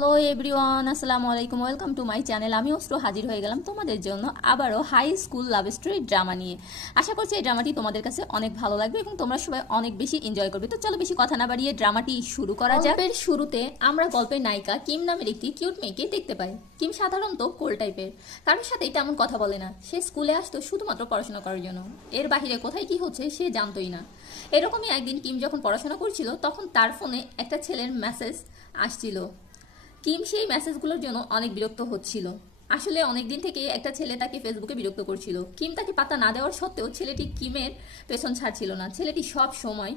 Hello everyone, আসসালামু আলাইকুম। Welcome to my channel. আমি অস্ত্র হাজির হয়ে গেলাম তোমাদের জন্য আবারও high school love story drama নিয়ে। আশা করছি এই ড্রামাটি তোমাদের কাছে অনেক ভালো লাগবে এবং তোমরা সবাই অনেক বেশি এনজয় করবে। তো চলো বেশি কথা না বাড়িয়ে ড্রামাটি শুরু করা যাক। গল্পের শুরুতে আমরা গল্পের নায়িকা কিম নামের একটি কিউট মেয়েকে দেখতে পাই। কিম সাধারণত কোল টাইপের, কারোর সাথে তেমন কথা বলে না। সে স্কুলে আসতো শুধুমাত্র পড়াশোনা করার জন্য, এর বাহিরে কোথায় কি হচ্ছে সে জানতোই না। এরকমই একদিন কিম যখন পড়াশোনা করছিল তখন তার ফোনে একটা ছেলের মেসেজ আসছিল। কিম সেই মেসেজগুলোর জন্য অনেক বিরক্ত হচ্ছিল। আসলে অনেকদিন থেকে একটা ছেলে তাকে ফেসবুকে বিরক্ত করছিল। কিম তাকে পাত্তা না দেওয়ার সত্ত্বেও ছেলেটি কিমের পেছন ছাড়ছিল না। ছেলেটি সব সময়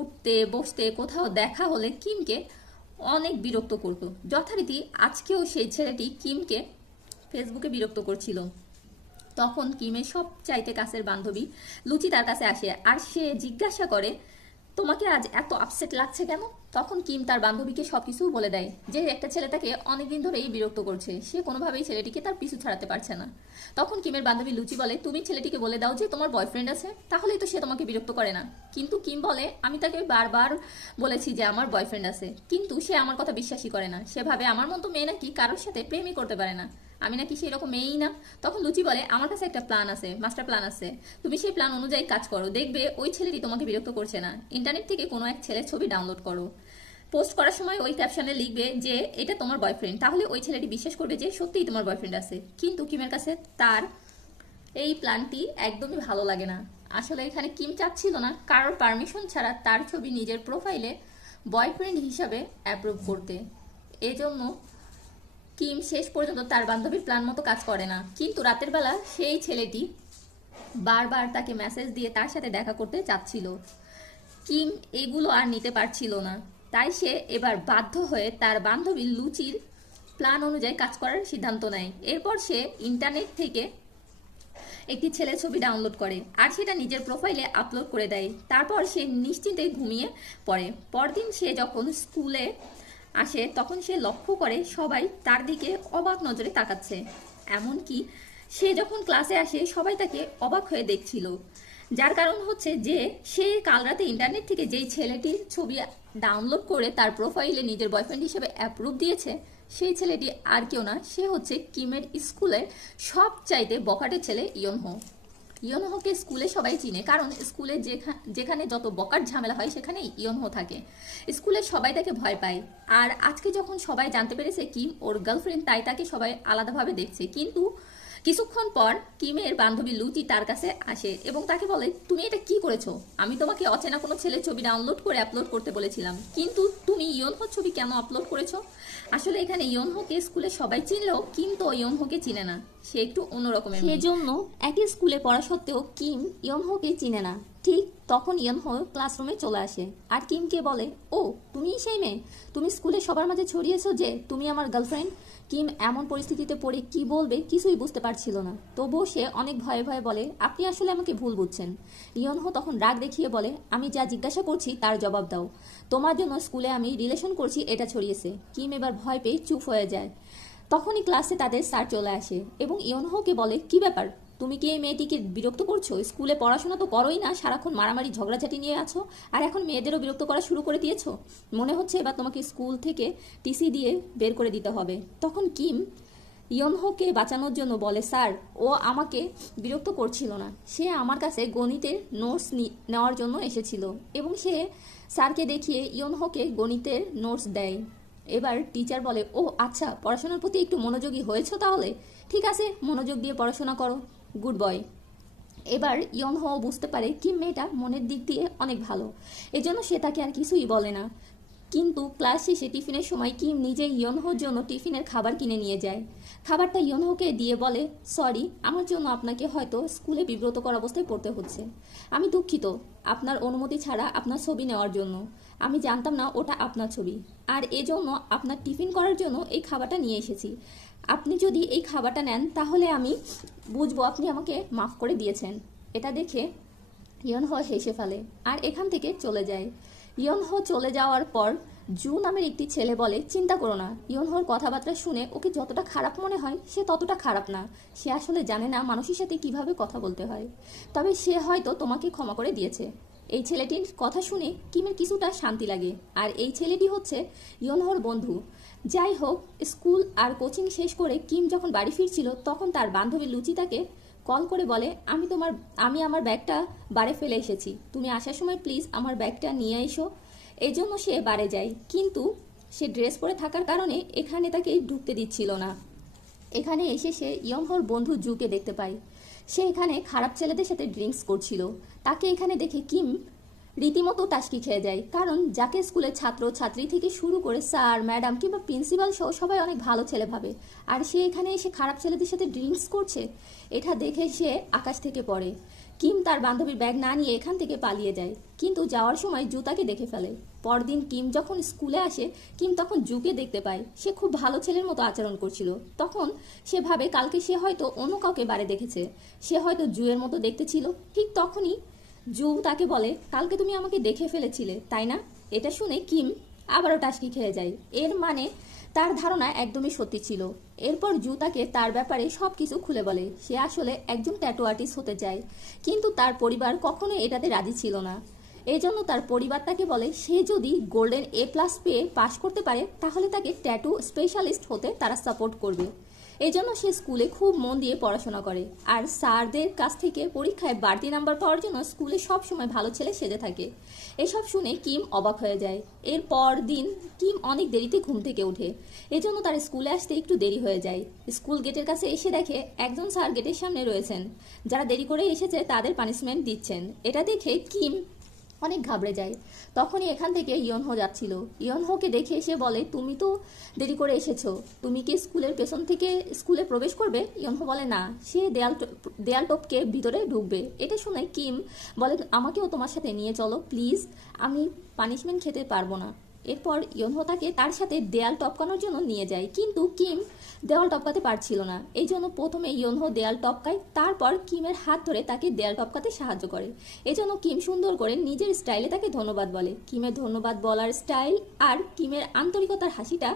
উঠতে বসতে কোথাও দেখা হলে কিমকে অনেক বিরক্ত করত। যথারীতি আজকেও সেই ছেলেটি কিমকে ফেসবুকে বিরক্ত করছিল। তখন কিমের সব চাইতে কাছের বান্ধবী লুচি তার কাছে আসে আর সে জিজ্ঞাসা করে, তোমাকে আজ এত আপসেট লাগছে কেন? তখন কিম তার বান্ধবীকে সবকিছু বলে দেয় যে একটা ছেলে তাকে অনেকদিন ধরেই বিরক্ত করছে, সে কোনোভাবেই ছেলেটিকে তার পিছু ছাড়াতে পারছে না। তখন কিমের বান্ধবী লুচি বলে, তুমি ছেলেটিকে বলে দাও যে তোমার বয়ফ্রেন্ড আছে, তাহলেই তো সে তোমাকে বিরক্ত করে না। কিন্তু কিম বলে, আমি তাকে বারবার বলেছি যে আমার বয়ফ্রেন্ড আছে, কিন্তু সে আমার কথা বিশ্বাসই করে না। সে ভাবে আমার মতো মেয়ে নাকি কারোর সাথে প্রেমই করতে পারে না, আমি নাকি সেই রকম মেয়েই না। তখন লুচি বলে, আমার কাছে একটা প্ল্যান আছে, মাস্টার প্ল্যান আছে, তুমি সেই প্ল্যান অনুযায়ী কাজ করো, দেখবে ওই ছেলেটি তোমাকে বিরক্ত করছে না। ইন্টারনেট থেকে কোনো এক ছেলের ছবি ডাউনলোড করো, পোস্ট করার সময় ওই ক্যাপশনে লিখবে যে এটা তোমার বয়ফ্রেন্ড, তাহলে ওই ছেলেটি বিশ্বাস করবে যে সত্যিই তোমার বয়ফ্রেন্ড আছে। কিন্তু কিমের কাছে তার এই প্ল্যানটি একদমই ভালো লাগে না। আসলে এখানে কিম চাচ্ছিল না কারোর পারমিশন ছাড়া তার ছবি নিজের প্রোফাইলে বয়ফ্রেন্ড হিসাবে অ্যাপ্রুভ করতে। এজন্য কিম শেষ পর্যন্ত তার বান্ধবীর প্ল্যান মতো কাজ করে না। কিন্তু রাতের বেলা সেই ছেলেটি বারবার তাকে মেসেজ দিয়ে তার সাথে দেখা করতে চাচ্ছিল। কিম এগুলো আর নিতে পারছিল না, তাই সে এবার বাধ্য হয়ে তার বান্ধবী লুচির প্ল্যান অনুযায়ী কাজ করার সিদ্ধান্ত নেয়। এরপর সে ইন্টারনেট থেকে একটি ছেলের ছবি ডাউনলোড করে আর সেটা নিজের প্রোফাইলে আপলোড করে দেয়। তারপর সে নিশ্চিন্তে ঘুমিয়ে পড়ে। পরদিন সে যখন স্কুলে আসে তখন সে লক্ষ্য করে সবাই তার দিকে অবাক নজরে তাকাচ্ছে। এমনকি সে যখন ক্লাসে আসে সবাই তাকে অবাক হয়ে দেখছিল। যার কারণ হচ্ছে যে সে কাল রাতে ইন্টারনেট থেকে যেই ছেলেটির ছবি ডাউনলোড করে তার প্রোফাইলে নিজের বয়ফ্রেন্ড হিসেবে অ্যাপ্রুভ দিয়েছে, সেই ছেলেটি আর কেউ না, সে হচ্ছে কিমের স্কুলের সবচাইতে বখাটে ছেলে ইয়নহো। ইয়নহোকে স্কুলে সবাই চিনে, কারণ স্কুলে যেখানে যত বকার ঝামেলা হয় সেখানে ইয়নহো থাকে। স্কুলে সবাই তাকে ভয় পায়। আর আজকে যখন সবাই জানতে পেরেছে কিম ওর গার্লফ্রেন্ড, তাই তাকে সবাই আলাদাভাবে দেখছে। কিন্তু কিছুক্ষণ পর কিমের বান্ধবী লুচি তার কাছে আসে এবং তাকে বলে, তুমি এটা কি করেছো? আমি তোমাকে অচেনা কোনো ছেলের ছবি ডাউনলোড করে আপলোড করতে বলেছিলাম, কিন্তু তুমি ইয়নহোর ছবি কেন আপলোড করেছো? আসলে এখানে ইয়নহোকে স্কুলে সবাই চিনলেও কিম তো ইয়নহোকে চিনে না, সে একটু অন্যরকমের। সেজন্য একই স্কুলে পড়া সত্ত্বেও কিম ইয়নহোকে চিনে না। ঠিক তখন ইয়নহো ক্লাসরুমে চলে আসে আর কিমকে বলে, ও তুমিই সেই মেয়ে, তুমি স্কুলে সবার মাঝে ছড়িয়েছো যে তুমি আমার গার্লফ্রেন্ড। কিম এমন পরিস্থিতিতে পড়ে কি বলবে কিছুই বুঝতে পারছিল না। তবুও সে অনেক ভয়ে ভয়ে বলে, আপনি আসলে আমাকে ভুল বুঝছেন। ইয়নহো তখন রাগ দেখিয়ে বলে, আমি যা জিজ্ঞাসা করছি তার জবাব দাও, তোমার জন্য স্কুলে আমি রিলেশন করছি এটা ছড়িয়েছে। কিম এবার ভয় পেয়ে চুপ হয়ে যায়। তখনই ক্লাসে তাদের স্যার চলে আসে এবং ইয়নহোকে বলে, কি ব্যাপার, তুমি কি এই মেয়েটিকে বিরক্ত করছো? স্কুলে পড়াশোনা তো করোই না, সারাক্ষণ মারামারি ঝগড়াঝাটি নিয়ে আছো, আর এখন মেয়েদেরও বিরক্ত করা শুরু করে দিয়েছো। মনে হচ্ছে এবার তোমাকে স্কুল থেকে টিসি দিয়ে বের করে দিতে হবে। তখন কিম ইয়নহোকে বাঁচানোর জন্য বলে, স্যার ও আমাকে বিরক্ত করছিল না, সে আমার কাছে গণিতের নোটস নেওয়ার জন্য এসেছিল। এবং সে স্যারকে দেখিয়ে ইয়নহোকে গণিতের নোটস দেয়। এবার টিচার বলে, ও আচ্ছা, পড়াশোনার প্রতি একটু মনোযোগী হয়েছো তাহলে, ঠিক আছে মনোযোগ দিয়ে পড়াশোনা করো, গুড বয়। এবার ইয়নহো বুঝতে পারে কি মেয়েটা মনের দিক দিয়ে অনেক ভালো, এজন্য সে তাকে আর কিছুই বলে না। কিন্তু ক্লাস শেষে টিফিনের সময় কিম নিজে ইয়নহোর জন্য টিফিনের খাবার কিনে নিয়ে যায়। খাবারটা ইয়নহোকে দিয়ে বলে, সরি, আমার জন্য আপনাকে হয়তো স্কুলে বিব্রতকর অবস্থায় পড়তে হচ্ছে। আমি দুঃখিত আপনার অনুমতি ছাড়া আপনার ছবি নেওয়ার জন্য, আমি জানতাম না ওটা আপনার ছবি, আর এজন্য আপনার টিফিন করার জন্য এই খাবারটা নিয়ে এসেছি। আপনি যদি এই খাবারটা নেন তাহলে আমি বুঝবো আপনি আমাকে মাফ করে দিয়েছেন। এটা দেখে ইয়নহো হেসে ফেলে আর এখান থেকে চলে যায়। ইয়নহো চলে যাওয়ার পর জু নামের একটি ছেলে বলে, চিন্তা করো না, ইয়নহোর কথাবার্তা শুনে ওকে যতটা খারাপ মনে হয় সে ততটা খারাপ না, সে আসলে জানে না মানুষের সাথে কিভাবে কথা বলতে হয়, তবে সে হয়তো তোমাকে ক্ষমা করে দিয়েছে। এই ছেলেটির কথা শুনে কিমের কিছুটা শান্তি লাগে। আর এই ছেলেটি হচ্ছে ইয়নহোর বন্ধু, যাই হোক, স্কুল আর কোচিং শেষ করে কিম যখন বাড়ি ফিরছিল তখন তার বান্ধবী লুচি তাকে কল করে বলে, আমি আমার ব্যাগটা বারে ফেলে এসেছি, তুমি আসার সময় প্লিজ আমার ব্যাগটা নিয়ে এসো। এই জন্য সে বারে যায়, কিন্তু সে ড্রেস পরে থাকার কারণে এখানে তাকে ঢুকতে দিচ্ছিল না। এখানে এসে সে ইয়ংহোর বন্ধু জুকে দেখতে পায়। সে এখানে খারাপ ছেলেদের সাথে ড্রিঙ্কস করছিল। তাকে এখানে দেখে কিম রীতিমতো টাসকি খেয়ে যায়, কারণ যাকে স্কুলের ছাত্র ছাত্রী থেকে শুরু করে স্যার ম্যাডাম কিংবা প্রিন্সিপাল সহ সবাই অনেক ভালো ছেলে ভাবে, আর সে এখানে এসে খারাপ ছেলেদের সাথে ড্রিঙ্কস করছে। এটা দেখে সে আকাশ থেকে পড়ে। কিম তার বান্ধবীর ব্যাগ না নিয়ে এখান থেকে পালিয়ে যায়, কিন্তু যাওয়ার সময় জু তাকে দেখে ফেলে। পরদিন কিম যখন স্কুলে আসে, কিম তখন জুকে দেখতে পায়। সে খুব ভালো ছেলের মতো আচরণ করছিল। তখন সে ভাবে কালকে সে হয়তো অন্য কাউকে বারে দেখেছে, সে হয়তো জুয়ের মতো দেখতে ছিল। ঠিক তখনই জু তাকে বলে, কালকে তুমি আমাকে দেখে ফেলেছিলে তাই না? এটা শুনে কিম আবারও টাসকি খেয়ে যায়। এর মানে তার ধারণা একদমই সত্যি ছিল। এরপর জু তাকে তার ব্যাপারে সবকিছু খুলে বলে। সে আসলে একজন ট্যাটু আর্টিস্ট হতে চায়, কিন্তু তার পরিবার কখনো এটাতে রাজি ছিল না। এই জন্য তার পরিবার তাকে বলে সে যদি গোল্ডেন A+ পেয়ে পাশ করতে পারে তাহলে তাকে ট্যাটু স্পেশালিস্ট হতে তারা সাপোর্ট করবে। এই জন্য সে স্কুলে খুব মন দিয়ে পড়াশোনা করে, আর স্যারদের কাছ থেকে পরীক্ষায় বাড়তি নাম্বার পাওয়ার জন্য স্কুলে সব সময় ভালো ছেলে সেজে থাকে। এসব শুনে কিম অবাক হয়ে যায়। এরপর দিন কিম অনেক দেরিতে ঘুম থেকে ওঠে, এজন্য তার স্কুলে আসতে একটু দেরি হয়ে যায়। স্কুল গেটের কাছে এসে দেখে একজন স্যার গেটের সামনে রয়েছেন, যারা দেরি করে এসেছে তাদের পানিশমেন্ট দিচ্ছেন। এটা দেখে কিম অনেক ঘাবড়ে যায়। তখনই এখান থেকে ইয়নহো যাচ্ছিল। ইয়নহোকে দেখে সে বলে, তুমি তো দেরি করে এসেছো, তুমি কি স্কুলের পেছন থেকে স্কুলে প্রবেশ করবে? ইয়নহো বলে না, সে দেয়াল টপকে ভিতরে ঢুকবে। এটা শুনে কিম বলে, আমাকেও তোমার সাথে নিয়ে চলো প্লিজ, আমি পানিশমেন্ট খেতে পারবো না। এরপর ইয়নহো তাকে তার সাথে দেয়াল টপকানোর জন্য নিয়ে যায়, কিন্তু কিম দেওয়াল টপকাতে পারছিল না। এই জন্য প্রথমে ইয়নহো দেয়াল টপকায়, তারপর কিমের হাত ধরে তাকে দেয়াল টপকাতে সাহায্য করে। এই জন্য কিম সুন্দর করে নিজের স্টাইলে তাকে ধন্যবাদ বলে। কিমের ধন্যবাদ বলার স্টাইল আর কিমের আন্তরিকতার হাসিটা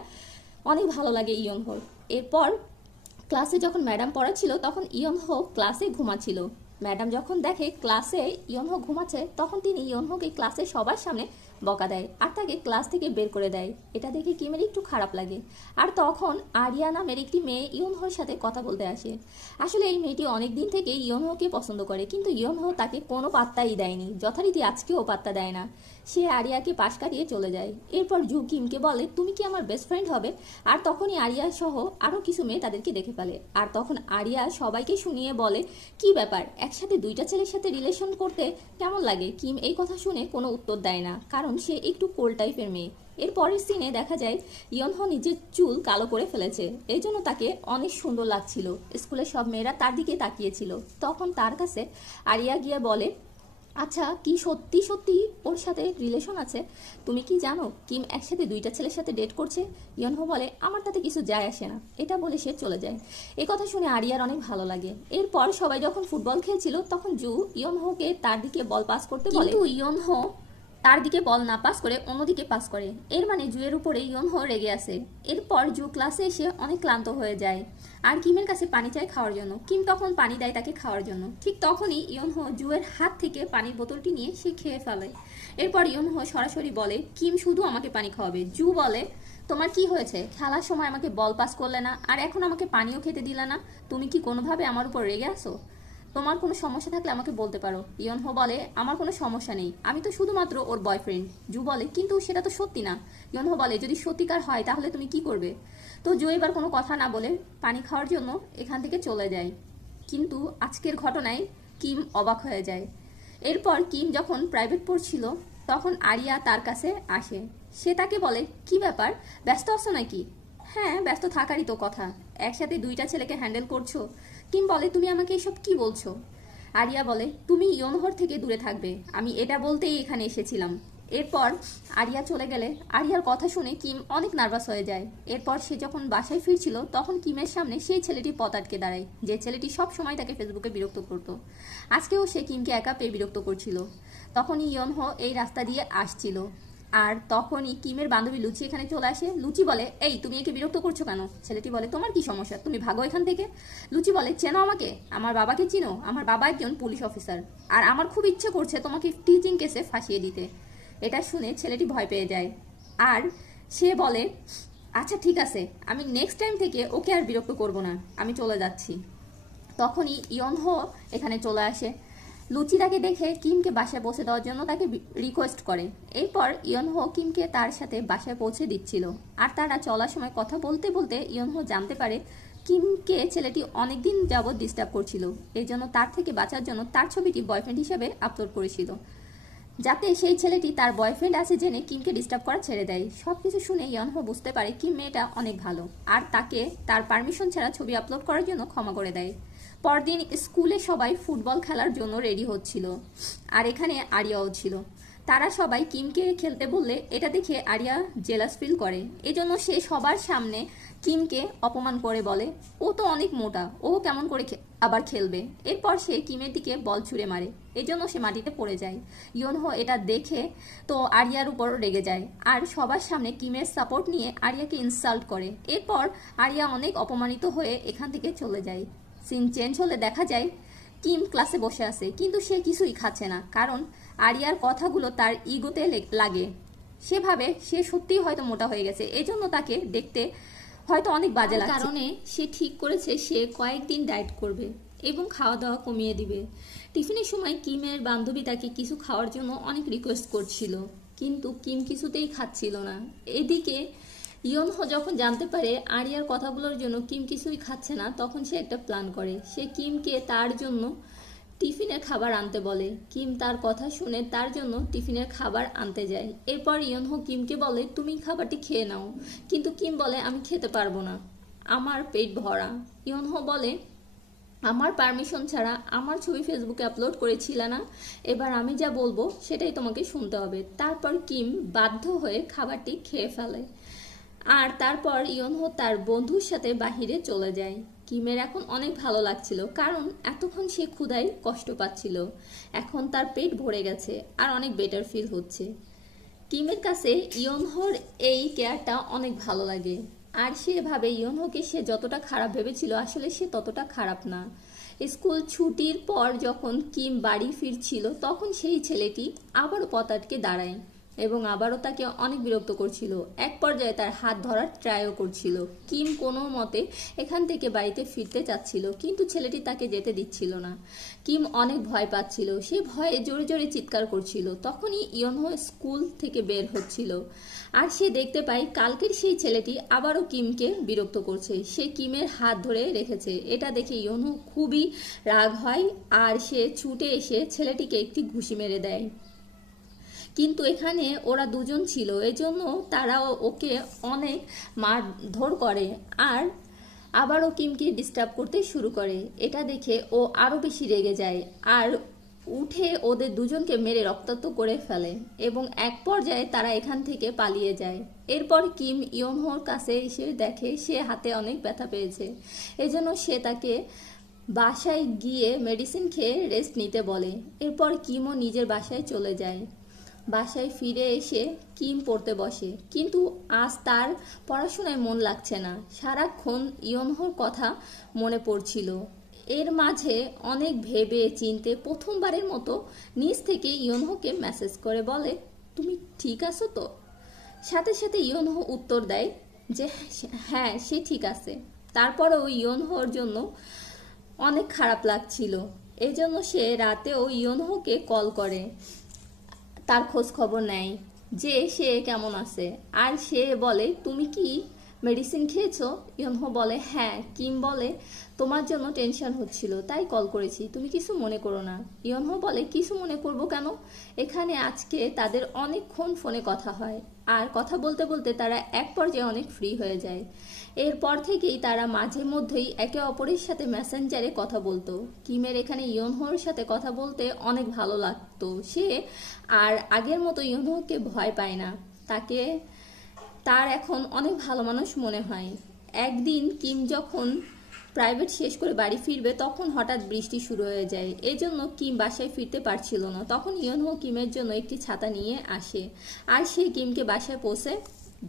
অনেক ভালো লাগে ইয়নহোর। এরপর ক্লাসে যখন ম্যাডাম পড়াচ্ছিল তখন ইয়নহো ক্লাসে ঘুমাচ্ছিল। ম্যাডাম যখন দেখে ক্লাসে ইয়নহো ঘুমাচ্ছে তখন তিনি ইয়নহোকে ক্লাসে সবার সামনে বকা দেয় আর তাকে ক্লাস থেকে বের করে দেয়। এটা দেখে কিমের একটু খারাপ লাগে। আর তখন আরিয়া নামের একটি মেয়ে ইয়নহোর সাথে কথা বলতে আসে। আসলে এই মেয়েটি অনেক দিন থেকে ইয়নহোকে পছন্দ করে, কিন্তু ইয়নহো তাকে কোনো পাত্তাই দেয়নি, যথারীতি আজকেও পাত্তা দেয় না। সে আরিয়াকে পাশ কাটিয়ে চলে যায়। এরপর জু কিমকে বলে, তুমি কি আমার বেস্ট ফ্রেন্ড হবে? আর তখনই আরিয়া সহ আরও কিছু মেয়ে তাদেরকে দেখে ফেলে। আর তখন আরিয়া সবাইকে শুনিয়ে বলে, কি ব্যাপার, একসাথে দুইটা ছেলের সাথে রিলেশন করতে কেমন লাগে? কিম এই কথা শুনে কোনো উত্তর দেয় না, কারণ সে একটু কোল্ড টাইপের মেয়ে। এর পরের সিনে দেখা যায় ইয়নহো নিজের চুল কালো করে ফেলেছে, এই জন্য তাকে অনেক সুন্দর লাগছিল। স্কুলের সব মেয়েরা তার দিকে তাকিয়েছিল। তখন তার কাছে আরিয়া গিয়ে বলে, আচ্ছা কি সত্যি সত্যি ওর সাথে রিলেশন আছে? তুমি কি জানো কিম একসাথে দুইটা ছেলের সাথে ডেট করছে? ইয়নহো বলে, আমার তাতে কিছু যায় আসে না। এটা বলে সে চলে যায়। এই কথা শুনে আরিয়ার অনেক ভালো লাগে। এরপর সবাই যখন ফুটবল খেলছিল তখন জু ইয়নহোকে তার দিকে বল পাস করতে বলে, কিন্তু ইয়নহো তার দিকে বল না পাস করে অন্যদিকে পাস করে। এর মানে জুয়ের উপরে ইয়নহো রেগে আছে। এরপর জু ক্লাসে এসে অনেক ক্লান্ত হয়ে যায় আর কিমের কাছে পানি চায় খাওয়ার জন্য। কিম তখন পানি দেয় তাকে খাওয়ার জন্য। ঠিক তখনই ইয়নহো জুয়ের হাত থেকে পানির বোতলটি নিয়ে সে খেয়ে ফেলে। এরপর ইয়নহো সরাসরি বলে, কিম শুধু আমাকে পানি খাওয়াবে। জু বলে, তোমার কি হয়েছে? খেলার সময় আমাকে বল পাস করলে না, আর এখন আমাকে পানিও খেতে দিলে না। তুমি কি কোনোভাবে আমার উপর রেগে আসো? তোমার কোনো সমস্যা থাকলে আমাকে বলতে পারো। ইয়নহো বলে, আমার কোনো সমস্যা নেই, আমি তো শুধুমাত্র ওর বয়ফ্রেন্ড। জু বলে, কিন্তু সেটা তো সত্যি না। ইয়নহো বলে, যদি সত্যিকার হয় তাহলে তুমি কি করবে? তো জু এবার কোনো কথা না বলে পানি খাওয়ার জন্য এখান থেকে চলে যায়। কিন্তু আজকের ঘটনায় কিম অবাক হয়ে যায়। এরপর কিম যখন প্রাইভেট পড়ছিল তখন আরিয়া তার কাছে আসে। সে তাকে বলে, কি ব্যাপার, ব্যস্ত আছো নাকি? হ্যাঁ, ব্যস্ত থাকারই তো কথা, একসাথে দুইটা ছেলেকে হ্যান্ডেল করছো। কিম বলে, তুমি আমাকে এসব কি বলছো? আরিয়া বলে, তুমি ইয়নহোর থেকে দূরে থাকবে, আমি এটা বলতেই এখানে এসেছিলাম। এরপর আরিয়া চলে গেলে আরিয়ার কথা শুনে কিম অনেক নার্ভাস হয়ে যায়। এরপর সে যখন বাসায় ফিরছিল তখন কিমের সামনে সেই ছেলেটি পথ আটকে দাঁড়ায়, যে ছেলেটি সব সময় তাকে ফেসবুকে বিরক্ত করতো। আজকেও সে কিমকে একা পেয়ে বিরক্ত করছিল। তখনই ইয়নহো এই রাস্তা দিয়ে আসছিল, আর তখনই কিমের বান্ধবী লুচি এখানে চলে আসে। লুচি বলে, এই তুমি একে বিরক্ত করছো কেন? ছেলেটি বলে, তোমার কি সমস্যা, তুমি ভাগো এখান থেকে। লুচি বলে, চেনো আমাকে? আমার বাবাকে চিনো? আমার বাবা একজন পুলিশ অফিসার, আর আমার খুব ইচ্ছে করছে তোমাকে টিচিং কেসে ফাঁসিয়ে দিতে। এটা শুনে ছেলেটি ভয় পেয়ে যায় আর সে বলে, আচ্ছা ঠিক আছে, আমি নেক্সট টাইম থেকে ওকে আর বিরক্ত করব না, আমি চলে যাচ্ছি। তখনই ইয়নহো এখানে চলে আসে। লুচি তাকে দেখে কিমকে বাসায় পৌঁছে দেওয়ার জন্য তাকে রিকোয়েস্ট করে। এরপর ইয়নহো কিমকে তার সাথে বাসায় পৌঁছে দিচ্ছিল। আর তারা চলার সময় কথা বলতে বলতে ইয়নহো জানতে পারে কিমকে ছেলেটি অনেকদিন যাবৎ ডিস্টার্ব করছিল, এই জন্য তার থেকে বাঁচার জন্য তার ছবিটি বয়ফ্রেন্ড হিসেবে আপলোড করেছিল, যাতে সেই ছেলেটি তার বয়ফ্রেন্ড আছে জেনে কিমকে ডিস্টার্ব করা ছেড়ে দেয়। সবকিছু শুনে ইয়নহো বুঝতে পারে কিম মেয়েটা অনেক ভালো, আর তাকে তার পারমিশন ছাড়া ছবি আপলোড করার জন্য ক্ষমা করে দেয়। পরদিন স্কুলে সবাই ফুটবল খেলার জন্য রেডি হচ্ছিল, আর এখানে আরিয়াও ছিল। তারা সবাই কিমকে খেলতে বললে এটা দেখে আরিয়া জেলাস ফিল করে, এজন্য সে সবার সামনে কিমকে অপমান করে বলে ও তো অনেক মোটা, ও কেমন করে আবার খেলবে। এরপর সে কিমের দিকে বল ছুঁড়ে মারে, এজন্য সে মাটিতে পড়ে যায়। ইয়নহো এটা দেখে তো আরিয়ার উপর রেগে যায়, আর সবার সামনে কিমের সাপোর্ট নিয়ে আরিয়াকে ইনসাল্ট করে। এরপর আরিয়া অনেক অপমানিত হয়ে এখান থেকে চলে যায়। সিন চেঞ্জ হলে দেখা যায় কিম ক্লাসে বসে আছে, কিন্তু সে কিছুই খাচ্ছে না, কারণ আরিয়ার কথাগুলো তার ইগোতে লাগে। সে ভাবে সে সত্যিই হয়তো মোটা হয়ে গেছে, এজন্য তাকে দেখতে হয়তো অনেক বাজে লাগছে। কারণে সে ঠিক করেছে সে কয়েকদিন ডায়েট করবে এবং খাওয়া দাওয়া কমিয়ে দিবে। টিফিনের সময় কিমের বান্ধবী তাকে কিছু খাওয়ার জন্য অনেক রিকোয়েস্ট করছিল, কিন্তু কিম কিছুতেই খাচ্ছিল না। এদিকে ইয়নহো যখন জানতে পারে আরিয়ার কথাগুলোর জন্য কিম কিছুই খাচ্ছে না, তখন সে একটা প্ল্যান করে। সে কিমকে তার জন্য টিফিনের খাবার আনতে বলে। কিম তার কথা শুনে তার জন্য টিফিনের খাবার আনতে যায়। এরপর ইয়নহো কিমকে বলে তুমি খাবারটি খেয়ে নাও, কিন্তু কিম বলে আমি খেতে পারবো না, আমার পেট ভরা। ইয়নহো বলে আমার পারমিশন ছাড়া আমার ছবি ফেসবুকে আপলোড করেছিল না, এবার আমি যা বলবো সেটাই তোমাকে শুনতে হবে। তারপর কিম বাধ্য হয়ে খাবারটি খেয়ে ফেলে, আর তারপর ইয়নহো তার বন্ধুর সাথে বাহিরে চলে যায়। কিমের এখন অনেক ভালো লাগছিল, কারণ এতক্ষণ সে ক্ষুধায় কষ্ট পাচ্ছিল, এখন তার পেট ভরে গেছে আর অনেক বেটার ফিল হচ্ছে। কিমের কাছে ইয়নহোর এই কেয়ারটা অনেক ভালো লাগে, আর সে ভাবে ইয়নহোকে সে যতটা খারাপ ভেবেছিল আসলে সে ততটা খারাপ না। স্কুল ছুটির পর যখন কিম বাড়ি ফিরছিল তখন সেই ছেলেটি আবারও পথ আটকে দাঁড়ায় এবং আবারও তাকে অনেক বিরক্ত করছিল। এক পর্যায়ে তার হাত ধরার ট্রাইও করছিল। কিম কোনো মতে এখান থেকে বাড়িতে ফিরতে চাচ্ছিল, কিন্তু ছেলেটি তাকে যেতে দিচ্ছিল না। কিম অনেক ভয় পাচ্ছিল, সে ভয়ে জোরে জোরে চিৎকার করছিল। তখনই ইয়নহো স্কুল থেকে বের হচ্ছিল, আর সে দেখতে পায় কালকের সেই ছেলেটি আবারও কিমকে বিরক্ত করছে। সে কিমের হাত ধরে রেখেছে, এটা দেখে ইয়নহো খুবই রাগ হয়, আর সে ছুটে এসে ছেলেটিকে একটি ঘুষি মেরে দেয়। কিন্তু এখানে ওরা দুজন ছিল, এজন্য তারা ওকে অনেক মারধর করে আর আবারও কিমকে ডিস্টার্ব করতে শুরু করে। এটা দেখে ও আরো বেশি রেগে যায় আর উঠে ওদের দুজনকে মেরে রক্তাক্ত করে ফেলে এবং এক পর্যায়ে তারা এখান থেকে পালিয়ে যায়। এরপর কিম ইয়নহোর কাছে এসে দেখে সে হাতে অনেক ব্যথা পেয়েছে, এজন্য সে তাকে বাসায় গিয়ে মেডিসিন খেয়ে রেস্ট নিতে বলে। এরপর কিমও নিজের বাসায় চলে যায়। বাসায় ফিরে এসে কিম পড়তে বসে, কিন্তু আজ তার পড়াশোনায় মন লাগছে না, সারাক্ষণ ইয়নহোর কথা মনে পড়ছিল। এর মাঝে অনেক ভেবে চিনতে প্রথমবারের মতো নিজ থেকে ইয়নহোকে মেসেজ করে বলে তুমি ঠিক আছো তো। সাথে সাথে ইয়নহো উত্তর দেয় যে হ্যাঁ সে ঠিক আছে। তারপরেও ইয়নহোর জন্য অনেক খারাপ লাগছিল, এজন্য সে রাতেও ইয়নহোকে কল করে, তার খোঁজ খবর নেয় যে সে কেমন আছে। আর সে বলে তুমি কি মেডিসিন খেয়েছো? ইয়নহো বলে হ্যাঁ। কিম বলে তোমার জন্য টেনশন হচ্ছিল তাই কল করেছি, তুমি কিছু মনে করো না। ইয়নহো বলে কিছু মনে করব কেন, এখানে আজকে তাদের অনেকক্ষণ ফোনে কথা হয়, আর কথা বলতে বলতে তারা এক পর্যায়ে অনেক ফ্রি হয়ে যায়। এরপর থেকেই তারা মাঝে মধ্যেই একে অপরের সাথে মেসেঞ্জারে কথা বলতো। কিমের এখানে ইয়নহোর সাথে কথা বলতে অনেক ভালো লাগতো, সে আর আগের মতো ইয়নহোকে ভয় পায় না, তাকে তার এখন অনেক ভালো মানুষ মনে হয়। একদিন কিম যখন প্রাইভেট শেষ করে বাড়ি ফিরবে তখন হঠাৎ বৃষ্টি শুরু হয়ে যায়, এজন্য কিম বাসায় ফিরতে পারছিল না। তখন ইয়নহো কিমের জন্য একটি ছাতা নিয়ে আসে আর সে কিমকে বাসায় পৌঁছে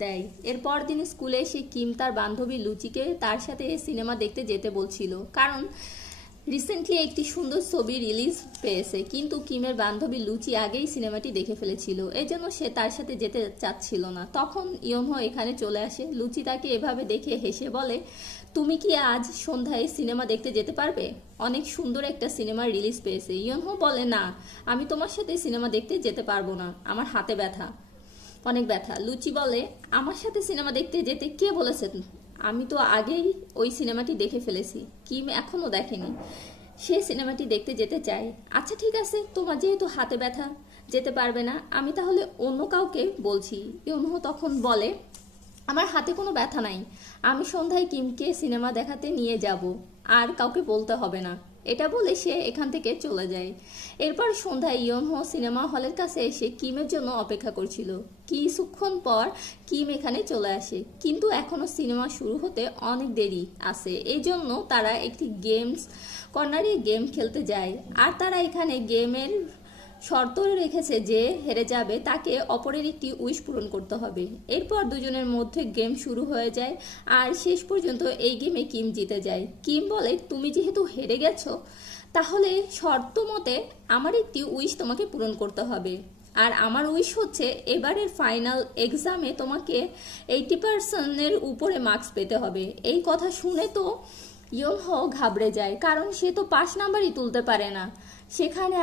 দেয়। এরপর দিন স্কুলে এসে কিম তার বান্ধবী লুচিকে তার সাথে সিনেমা দেখতে যেতে বলছিল, কারণ রিসেন্টলি একটি সুন্দর ছবি রিলিজ পেয়েছে, কিন্তু কিমের বান্ধবী লুচি আগেই সিনেমাটি দেখে ফেলেছিল, এজন্য সে তার সাথে যেতে চাচ্ছিল না। তখন ইয়নহো এখানে চলে আসে। লুচি তাকে এভাবে দেখে হেসে বলে, তুমি কি আজ সন্ধ্যায় সিনেমা দেখতে যেতে পারবে? অনেক সুন্দর একটা সিনেমা রিলিজ পেয়েছে। ইয়নহো বলে, না, আমি তোমার সাথে সিনেমা দেখতে যেতে পারবো না, আমার হাতে ব্যথা, অনেক ব্যথা। লুচি বলে, আমার সাথে সিনেমা দেখতে যেতে কে বলেছে? আমি তো আগেই ওই সিনেমাটি দেখে ফেলেছি। কিম এখনো দেখেনি, সে সিনেমাটি দেখতে যেতে চায়। আচ্ছা ঠিক আছে, তোমার যেহেতু হাতে ব্যথা, যেতে পারবে না, আমি তাহলে অন্য কাউকে বলছি। ইয়নহো তখন বলে, আমার হাতে কোনো ব্যথা নাই, আমি সন্ধ্যায় কিমকে সিনেমা দেখাতে নিয়ে যাব, আর কাউকে বলতে হবে না। এটা বলে সে এখান থেকে চলে যায়। এরপর সন্ধ্যায় ইয়নহো সিনেমা হলের কাছে এসে কিমের জন্য অপেক্ষা করছিল। কিছুক্ষণ পর কিম এখানে চলে আসে, কিন্তু এখনো সিনেমা শুরু হতে অনেক দেরি আছে। এই জন্য তারা একটি গেমস কর্নারে গেম খেলতে যায়। আর তারা এখানে গেমের শর্ত রেখেছে যে হেরে যাবে তাকে অপরের একটি উইশ পূরণ করতে হবে। এরপর দুজনের মধ্যে গেম শুরু হয়ে যায়, আর শেষ পর্যন্ত এই গেমে কিম জিতে যায়। কিম বলে, তুমি যেহেতু হেরে গেছো, তাহলে শর্ত মতে আমার একটি উইশ তোমাকে পূরণ করতে হবে। আর আমার উইশ হচ্ছে, এবারের ফাইনাল এক্সামে তোমাকে 80% উপরে মার্কস পেতে হবে। এই কথা শুনে তো ইয়নহো ঘাবড়ে যায়, কারণ সে তো 5 নাম্বারই তুলতে পারে না। সেখানে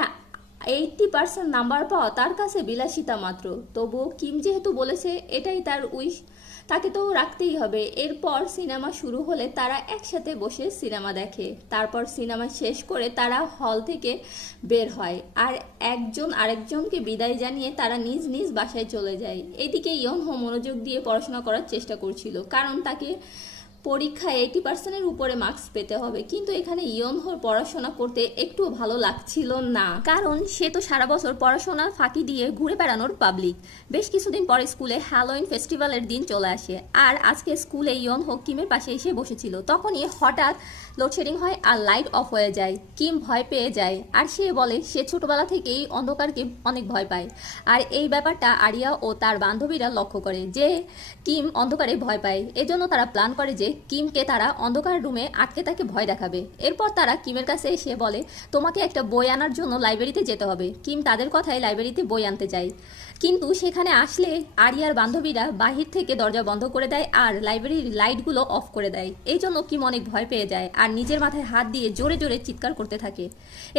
80% নাম্বার পাওয়া তার কাছে বিলাসিতা মাত্র। তবুও কিম যেহেতু বলেছে এটাই তার উইশ, তাকে তো রাখতেই হবে। এরপর সিনেমা শুরু হলে তারা একসাথে বসে সিনেমা দেখে। তারপর সিনেমা শেষ করে তারা হল থেকে বের হয়, আর একজন আরেকজনকে বিদায় জানিয়ে তারা নিজ নিজ বাসায় চলে যায়। এদিকে ইয়নহো মনোযোগ দিয়ে পড়াশোনা করার চেষ্টা করছিল, কারণ তাকে পরীক্ষায় 80%-এর উপরে মার্কস পেতে হবে। কিন্তু এখানে ইয়নহোর পড়াশোনা করতে একটু ভালো লাগছিল না, কারণ সে তো সারা বছর পড়াশোনা ফাঁকি দিয়ে ঘুরে বেড়ানোর পাবলিক। বেশ কিছুদিন পরে স্কুলে হ্যালোইন ফেস্টিভ্যালের দিন চলে আসে, আর আজকে স্কুলে ইয়নহো কিমের পাশে এসে বসেছিল। তখনই হঠাৎ লোডশেডিং হয় আর লাইট অফ হয়ে যায়। কিম ভয় পেয়ে যায়, আর সে বলে সে ছোটবেলা থেকেই অন্ধকারকে অনেক ভয় পায়। আর এই ব্যাপারটা আরিয়া ও তার বান্ধবীরা লক্ষ্য করে যে কিম অন্ধকারে ভয় পায়। এজন্য তারা প্ল্যান করে যে কিমকে তারা অন্ধকার রুমে আটকে তাকে ভয় দেখাবে। এরপর তারা কিমের কাছে এসে বলে, তোমাকে একটা বই আনার জন্য লাইব্রেরিতে যেতে হবে। কিম তাদের কথায় লাইব্রেরিতে বই আনতে যায়, কিন্তু সেখানে আসলে আরিয়ার বান্ধবীরা বাহির থেকে দরজা বন্ধ করে দেয় আর লাইব্রেরির লাইটগুলো অফ করে দেয়। এই জন্য কিম অনেক ভয় পেয়ে যায় আর নিজের মাথায় হাত দিয়ে জোরে জোরে চিৎকার করতে থাকে।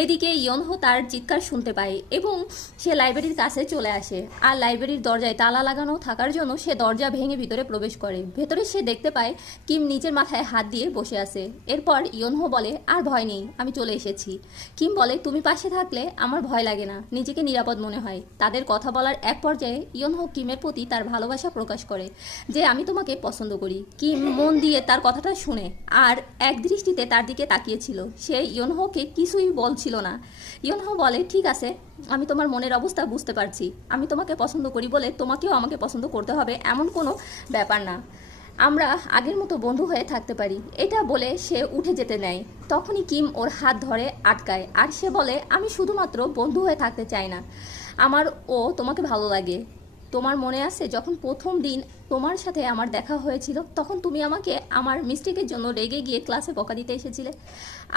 এদিকে ইয়নহো তার চিৎকার শুনতে পায় এবং সে লাইব্রেরির কাছে চলে আসে, আর লাইব্রেরির দরজায় তালা লাগানো থাকার জন্য সে দরজা ভেঙে ভিতরে প্রবেশ করে। ভেতরে সে দেখতে পায় কিম নিজের মাথায় হাত দিয়ে বসে আছে। এরপর ইয়নহো বলে, আর ভয় নেই, আমি চলে এসেছি। কিম বলে, তুমি পাশে থাকলে আমার ভয় লাগে না, নিজেকে নিরাপদ মনে হয়। তাদের কথা বলার এক পর্যায়ে ইয়নহো কিমের প্রতি তার ভালোবাসা প্রকাশ করে যে আমি তোমাকে পছন্দ করি। কিম মন দিয়ে তার কথাটা শুনে আর এক দৃষ্টিতে তার দিকে তাকিয়েছিল। সে ইয়নহোকে কিছুই বলছিল না। ইয়নহো বলে, ঠিক আছে, আমি তোমার মনের অবস্থা বুঝতে পারছি। আমি তোমাকে পছন্দ করি বলে তোমাকেও আমাকে পছন্দ করতে হবে এমন কোনো ব্যাপার না। আমরা আগের মতো বন্ধু হয়ে থাকতে পারি। এটা বলে সে উঠে যেতে নেয়। তখনই কিম ওর হাত ধরে আটকায়, আর সে বলে, আমি শুধুমাত্র বন্ধু হয়ে থাকতে চাই না, আমার তোমাকে ভালো লাগে। তোমার মনে আছে যখন প্রথম দিন তোমার সাথে আমার দেখা হয়েছিল, তখন তুমি আমাকে আমার মিস্টেকের জন্য রেগে গিয়ে ক্লাসে বকা দিতে এসেছিলে,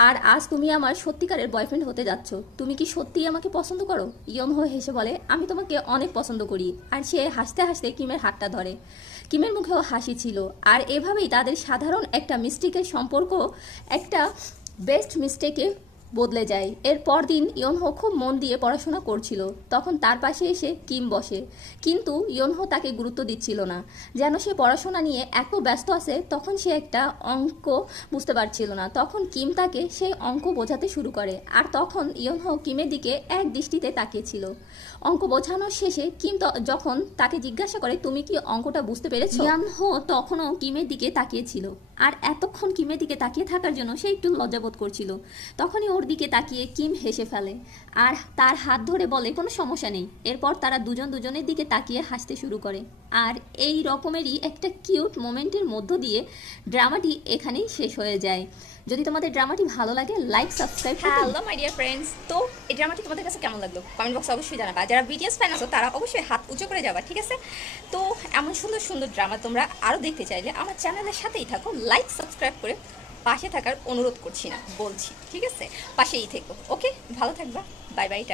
আর আজ তুমি আমার সত্যিকারের বয়ফ্রেন্ড হতে যাচ্ছ। তুমি কি সত্যিই আমাকে পছন্দ করো? ইয়নহো হেসে বলে, আমি তোমাকে অনেক পছন্দ করি। আর সে হাসতে হাসতে কিমের হাতটা ধরে। কিমের মুখেও হাসি ছিল, আর এভাবেই তাদের সাধারণ একটা মিস্টেকের সম্পর্ক একটা বেস্ট মিস্টেকে বদলে যায়। এর পরদিন ইয়নহো খুব মন দিয়ে পড়াশোনা করছিল। তখন তার পাশে এসে কিম বসে, কিন্তু ইয়নহো তাকে গুরুত্ব দিচ্ছিল না, যেন সে পড়াশোনা নিয়ে এত ব্যস্ত আছে। তখন সে একটা অঙ্ক বুঝতে পারছিল না। তখন কিম তাকে সেই অঙ্ক বোঝাতে শুরু করে, আর তখন ইয়নহো কিমের দিকে এক দৃষ্টিতে তাকিয়েছিল। অঙ্ক বোঝানোর শেষে কিম যখন তাকে জিজ্ঞাসা করে, তুমি কি অঙ্কটা বুঝতে পেরেছো? ইয়নহো তখনও কিমের দিকে তাকিয়েছিল, আর এতক্ষণ কিমের দিকে তাকিয়ে থাকার জন্য সে একটু লজ্জাবোধ করছিল। তখনই ওর দিকে তাকিয়ে কিম হেসে ফেলে আর তার হাত ধরে বলে, কোনো সমস্যা নেই। এরপর তারা দুজনের দিকে তাকিয়ে হাসতে শুরু করে। আর এই রকমেরই একটা কিউট মোমেন্টের মধ্য দিয়ে ড্রামাটি এখানেই শেষ হয়ে যায়। যদি তোমাদের ড্রামাটি ভালো লাগে, like subscribe. Hello my dear friends, তো এই ড্রামাটি তোমাদের কাছে কেমন লাগলো কমেন্ট বক্সে অবশ্যই জানাবা। যারা বিটিএস ফ্যান আছো তারা অবশ্যই হাত উঁচু করে যাবা, ঠিক আছে? তো এমন সুন্দর সুন্দর ড্রামা তোমরা আরও দেখতে চাইলে আমার চ্যানেলের সাথেই থাকো, লাইক সাবস্ক্রাইব করে পাশে থাকার অনুরোধ করছি না, বলছি, ঠিক আছে? পাশেই থেকো, ওকে? ভালো থাকবা, বাই বাই।